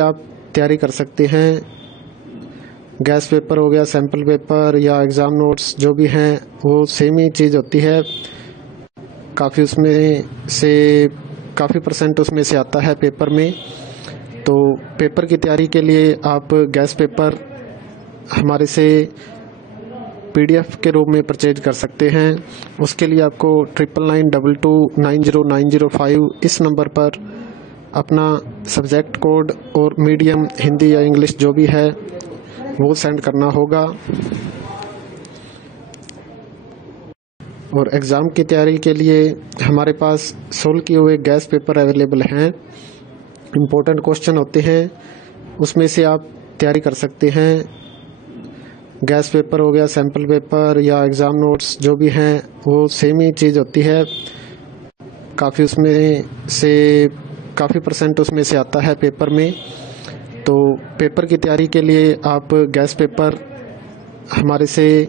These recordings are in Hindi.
आप तैयारी कर सकते हैं। गैस पेपर हो गया, सैम्पल पेपर या एग्ज़ाम नोट्स जो भी हैं वो सेम ही चीज़ होती है। काफ़ी उसमें से काफ़ी परसेंट उसमें से आता है पेपर में। तो पेपर की तैयारी के लिए आप गैस पेपर हमारे से PDF के रूप में परचेज कर सकते हैं। उसके लिए आपको 9992290905 इस नंबर पर अपना सब्जेक्ट कोड और मीडियम हिंदी या इंग्लिश जो भी है वो सेंड करना होगा। और एग्ज़ाम की तैयारी के लिए हमारे पास सोल्व किए हुए गैस पेपर अवेलेबल हैं। इम्पोर्टेंट क्वेश्चन होते हैं, उसमें से आप तैयारी कर सकते हैं। गैस पेपर हो गया, सैम्पल पेपर या एग्ज़ाम नोट्स जो भी हैं वो सेम ही चीज़ होती है। काफ़ी उसमें से काफ़ी परसेंट उसमें से आता है पेपर में। तो पेपर की तैयारी के लिए आप गैस पेपर हमारे से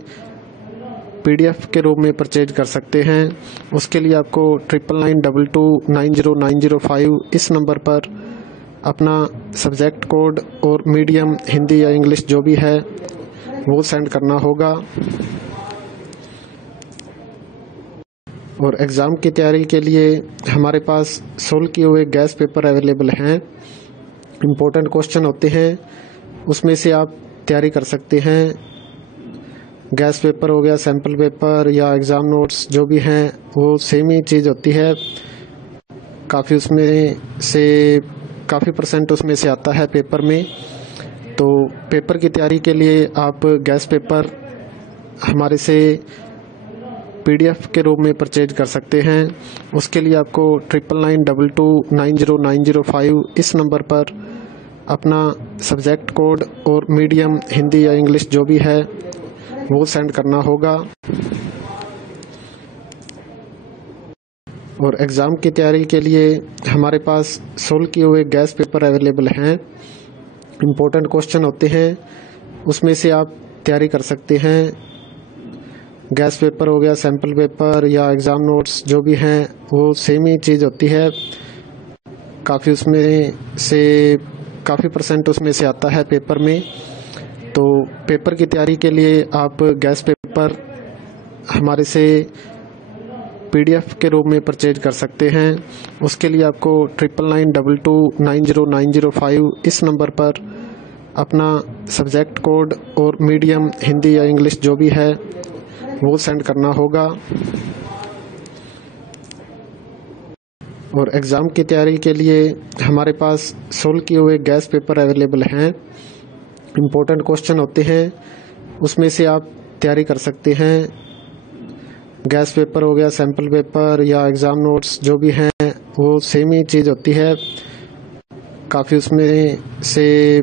PDF के रूप में परचेज कर सकते हैं। उसके लिए आपको 9992290905 इस नंबर पर अपना सब्जेक्ट कोड और मीडियम हिंदी या इंग्लिश जो भी है वो सेंड करना होगा। और एग्ज़ाम की तैयारी के लिए हमारे पास सोल्व किए हुए गैस पेपर अवेलेबल हैं। इम्पोर्टेंट क्वेश्चन होते हैं, उसमें से आप तैयारी कर सकते हैं। गैस पेपर हो गया, सैम्पल पेपर या एग्ज़ाम नोट्स जो भी हैं वो सेम ही चीज़ होती है। काफ़ी उसमें से काफ़ी परसेंट उसमें से आता है पेपर में। तो पेपर की तैयारी के लिए आप गैस पेपर हमारे से PDF के रूप में परचेज कर सकते हैं। उसके लिए आपको 9992290905 इस नंबर पर अपना सब्जेक्ट कोड और मीडियम हिंदी या इंग्लिश जो भी है वो सेंड करना होगा। और एग्ज़ाम की तैयारी के लिए हमारे पास सोल्व किए हुए गैस पेपर अवेलेबल हैं। इम्पोर्टेंट क्वेश्चन होते हैं, उसमें से आप तैयारी कर सकते हैं। गैस पेपर हो गया, सैम्पल पेपर या एग्ज़ाम नोट्स जो भी हैं वो सेम ही चीज़ होती है। काफ़ी उसमें से काफ़ी परसेंट उसमें से आता है पेपर में। तो पेपर की तैयारी के लिए आप गैस पेपर हमारे से PDF के रूप में परचेज कर सकते हैं। उसके लिए आपको 9992290905 इस नंबर पर अपना सब्जेक्ट कोड और मीडियम हिंदी या इंग्लिश जो भी है वो सेंड करना होगा। और एग्ज़ाम की तैयारी के लिए हमारे पास सोल्व किए हुए गैस पेपर अवेलेबल हैं। इम्पोर्टेंट क्वेश्चन होते हैं, उसमें से आप तैयारी कर सकते हैं। गैस पेपर हो गया, सैम्पल पेपर या एग्ज़ाम नोट्स जो भी हैं वो सेम ही चीज़ होती है। काफ़ी उसमें से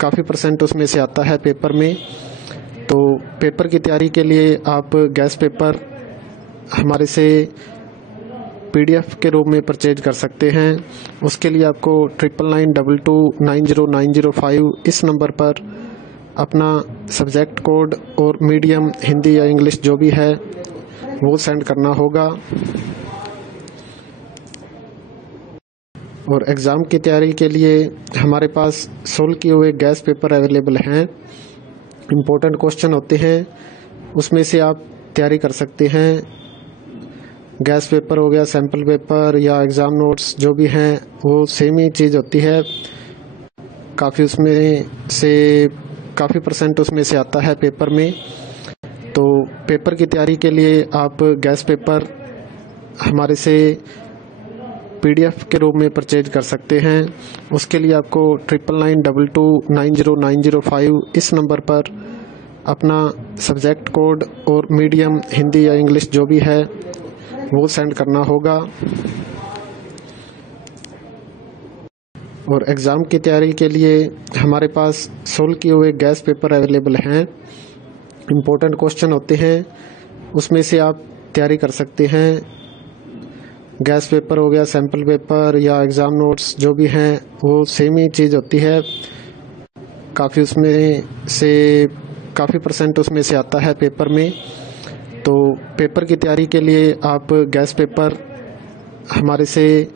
काफ़ी परसेंट उसमें से आता है पेपर में। तो पेपर की तैयारी के लिए आप गैस पेपर हमारे से PDF के रूप में परचेज कर सकते हैं। उसके लिए आपको 9992290905 इस नंबर पर अपना सब्जेक्ट कोड और मीडियम हिंदी या इंग्लिश जो भी है वो सेंड करना होगा। और एग्ज़ाम की तैयारी के लिए हमारे पास सोल्व किए हुए गैस पेपर अवेलेबल हैं। इम्पोर्टेंट क्वेश्चन होते हैं, उसमें से आप तैयारी कर सकते हैं। गैस पेपर हो गया, सैम्पल पेपर या एग्ज़ाम नोट्स जो भी हैं वो सेम ही चीज़ होती है। काफ़ी उसमें से काफ़ी परसेंट उसमें से आता है पेपर में। तो पेपर की तैयारी के लिए आप गैस पेपर हमारे से PDF के रूप में परचेज कर सकते हैं। उसके लिए आपको 9992290905 इस नंबर पर अपना सब्जेक्ट कोड और मीडियम हिंदी या इंग्लिश जो भी है वो सेंड करना होगा। और एग्ज़ाम की तैयारी के लिए हमारे पास सोल्व किए हुए गैस पेपर अवेलेबल हैं। इम्पोर्टेंट क्वेश्चन होते हैं, उसमें से आप तैयारी कर सकते हैं। गैस पेपर हो गया, सैम्पल पेपर या एग्ज़ाम नोट्स जो भी हैं वो सेम ही चीज़ होती है। काफ़ी उसमें से काफ़ी परसेंट उसमें से आता है पेपर में। तो पेपर की तैयारी के लिए आप गैस पेपर हमारे से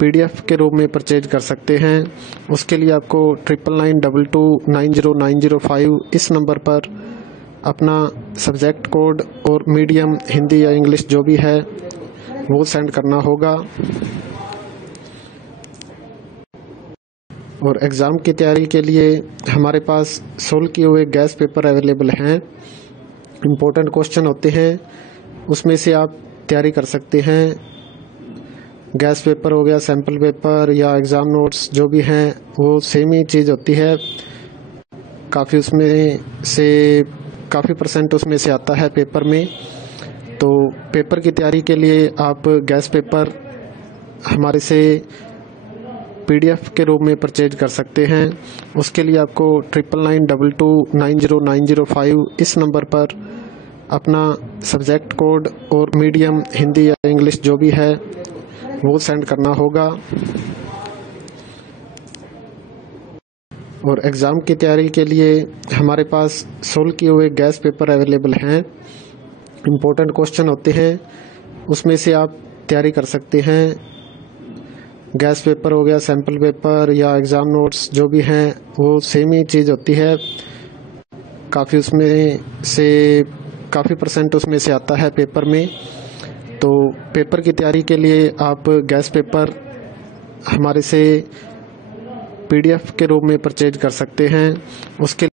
PDF के रूप में परचेज कर सकते हैं। उसके लिए आपको 9992290905 इस नंबर पर अपना सब्जेक्ट कोड और मीडियम हिंदी या इंग्लिश जो भी है वो सेंड करना होगा। और एग्ज़ाम की तैयारी के लिए हमारे पास सोल्व किए हुए गैस पेपर अवेलेबल हैं। इम्पोर्टेंट क्वेश्चन होते हैं, उसमें से आप तैयारी कर सकते हैं। गैस पेपर हो गया, सैम्पल पेपर या एग्ज़ाम नोट्स जो भी हैं वो सेम ही चीज़ होती है। काफ़ी परसेंट उसमें से आता है पेपर में। तो पेपर की तैयारी के लिए आप गैस पेपर हमारे से PDF के रूप में परचेज कर सकते हैं। उसके लिए आपको 9992290905 इस नंबर पर अपना सब्जेक्ट कोड और मीडियम हिंदी या इंग्लिश जो भी है वो सेंड करना होगा। और एग्ज़ाम की तैयारी के लिए हमारे पास सोल्व किए हुए गैस पेपर अवेलेबल हैं। इम्पोर्टेंट क्वेश्चन होते हैं, उसमें से आप तैयारी कर सकते हैं। गैस पेपर हो गया, सैम्पल पेपर या एग्ज़ाम नोट्स जो भी हैं वो सेम ही चीज़ होती है। काफ़ी परसेंट उसमें से आता है पेपर में। तो पेपर की तैयारी के लिए आप गैस पेपर हमारे से PDF के रूप में परचेज कर सकते हैं। उसके